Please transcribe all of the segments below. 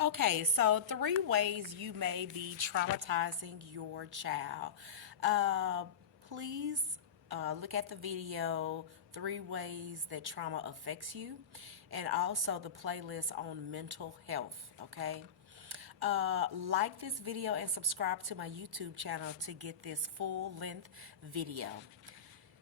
Okay, so 3 ways you may be traumatizing your child. Uh, please look at the video, 3 ways that trauma affects you, and also the playlist on mental health, okay? Like this video and subscribe to my YouTube channel to get this full length video.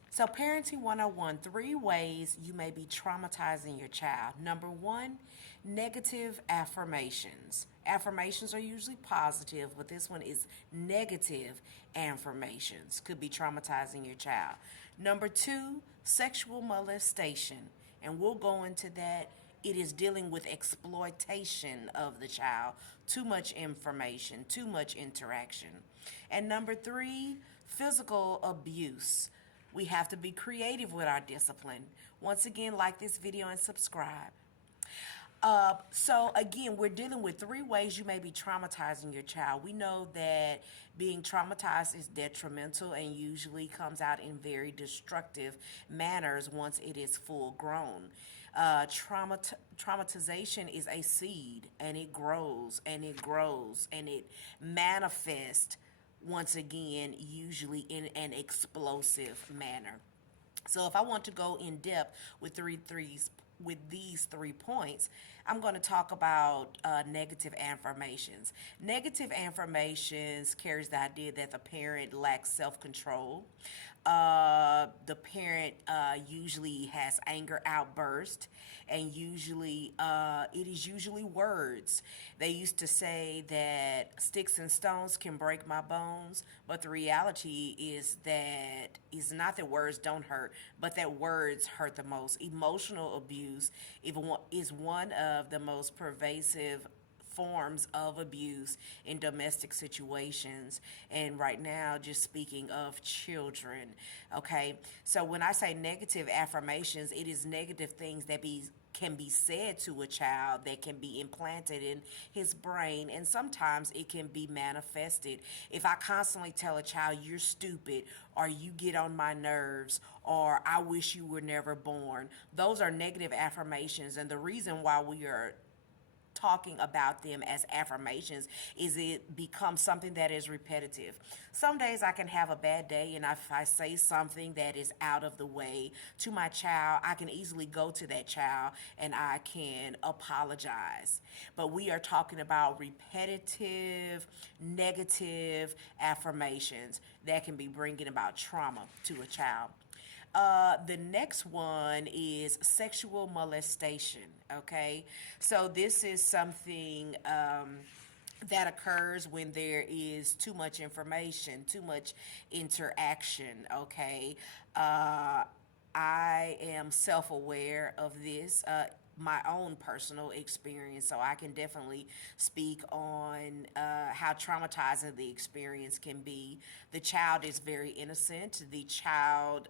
So, Parenting 101, 3 ways you may be traumatizing your child. Number one, negative affirmations. Affirmations are usually positive, but this one is negative affirmations. Could be traumatizing your child. Number two, sexual molestation. And we'll go into that. It is dealing with exploitation of the child, too much information, too much interaction. And number three, physical abuse. We have to be creative with our discipline. Once again, like this video and subscribe. So again, we're dealing with 3 ways you may be traumatizing your child. We know that being traumatized is detrimental and usually comes out in very destructive manners once it is full grown. Traumatization is a seed, and it grows and it grows and it manifests once again, usually in an explosive manner. So if I want to go in depth with these 3 points, I'm going to talk about negative affirmations. Negative affirmations carries the idea that the parent lacks self-control. The parent usually has anger outburst, and usually it is usually words. They used to say that sticks and stones can break my bones, but the reality is not that words don't hurt, but that words hurt the most. Emotional abuse is one of the most pervasive forms of abuse in domestic situations, and right now just speaking of children. Okay, so when I say negative affirmations, it is negative things that can be said to a child, that can be implanted in his brain, and sometimes it can be manifested. If I constantly tell a child, you're stupid, or you get on my nerves, or I wish you were never born, those are negative affirmations. And the reason why we are talking about them as affirmations is it becomes something that is repetitive. Some days I can have a bad day, and if I say something that is out of the way to my child, I can easily go to that child and I can apologize. But we are talking about repetitive negative affirmations that can be bringing about trauma to a child. The next one is sexual molestation. Okay, so this is something that occurs when there is too much information, too much interaction. Okay, I am self aware of this. My own personal experience, so I can definitely speak on how traumatizing the experience can be. The child is very innocent. The child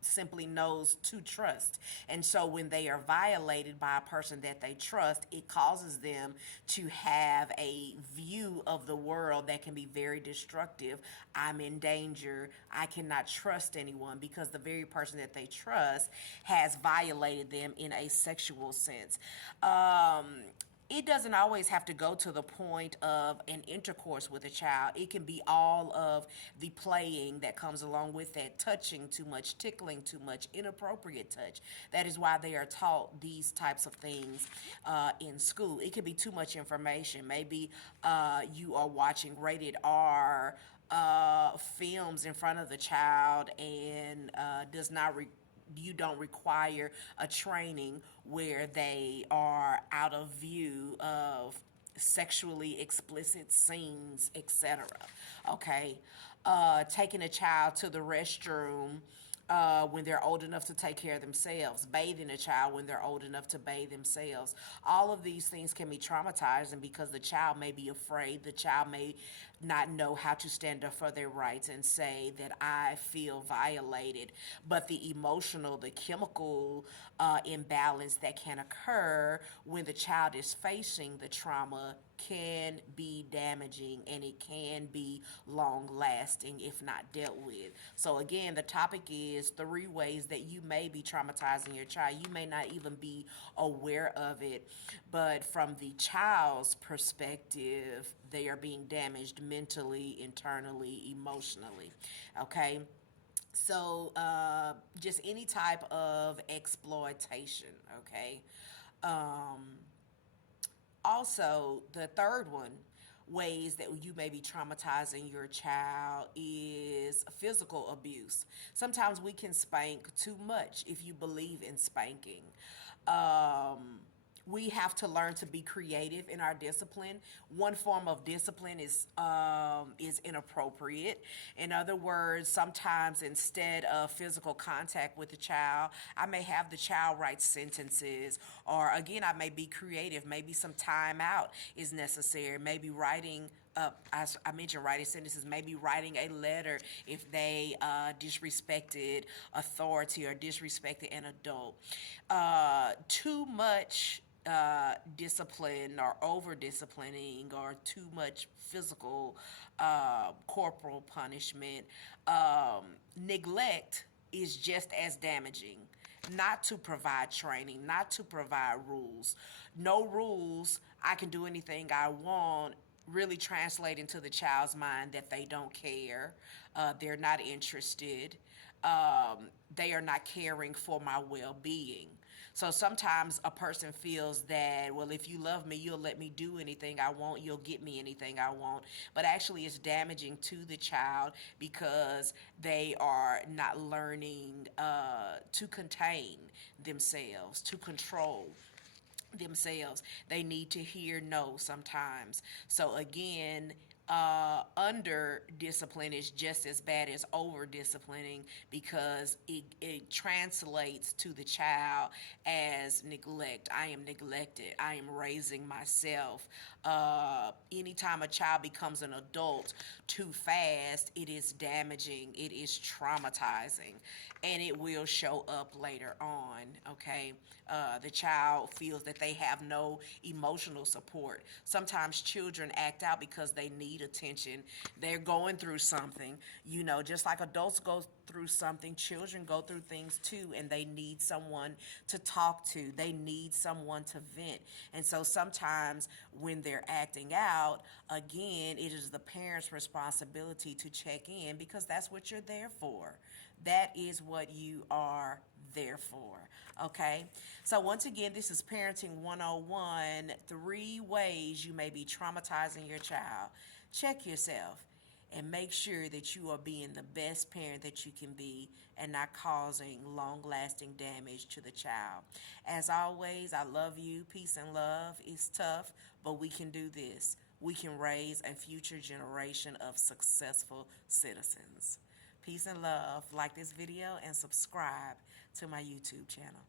simply knows to trust. And so when they are violated by a person that they trust, it causes them to have a view of the world that can be very destructive. I'm in danger. I cannot trust anyone, because the very person that they trust has violated them in a sexual sense. It doesn't always have to go to the point of an intercourse with a child. It can be all of the playing that comes along with that, touching too much, tickling too much, inappropriate touch. That is why they are taught these types of things in school. It could be too much information. Maybe you are watching rated R films in front of the child, and does not you don't require a training where they are out of view of sexually explicit scenes, etc. Okay, taking a child to the restroom when they're old enough to take care of themselves, bathing a child when they're old enough to bathe themselves. All of these things can be traumatizing because the child may be afraid. The child may not know how to stand up for their rights and say that I feel violated. But the emotional, the chemical imbalance that can occur when the child is facing the trauma can be damaging, and it can be long lasting if not dealt with. So, again, the topic is 3 ways that you may be traumatizing your child. You may not even be aware of it, but from the child's perspective, they are being damaged mentally, internally, emotionally. Okay? So, just any type of exploitation. Okay? Um, Also, the third one, ways that you may be traumatizing your child, is physical abuse. Sometimes we can spank too much if you believe in spanking. Um, we have to learn to be creative in our discipline. One form of discipline is inappropriate. In other words, sometimes instead of physical contact with the child, I may have the child write sentences, or again, I may be creative. Maybe some time out is necessary. Maybe writing I mentioned writing sentences, maybe writing a letter if they disrespected authority or disrespected an adult. Too much discipline or over disciplining or too much physical corporal punishment, neglect is just as damaging. Not to provide training, not to provide rules. No rules, I can do anything I want, really translate into the child's mind that they don't care, they're not interested, they are not caring for my well being. So sometimes a person feels that, well, if you love me, you'll let me do anything I want, you'll get me anything I want. But actually, it's damaging to the child because they are not learning to contain themselves, to control themselves. They need to hear no sometimes. So again, under discipline is just as bad as over disciplining because it translates to the child as neglect. I am neglected. I am raising myself. Anytime a child becomes an adult too fast, it is damaging. It is traumatizing, and it will show up later on. Okay, the child feels that they have no emotional support. Sometimes children act out because they need attention. They're going through something, just like adults go through something, children go through things too, and they need someone to talk to. They need someone to vent. And so sometimes when they're acting out, again, it is the parent's responsibility to check in because that's what you're there for. That is what you are there for. Okay? So, once again, this is Parenting 101, 3 ways you may be traumatizing your child. Check yourself and make sure that you are being the best parent that you can be and not causing long lasting damage to the child. As always, I love you. Peace and love. It's tough, but we can do this. We can raise a future generation of successful citizens. Peace and love. Like this video and subscribe to my YouTube channel.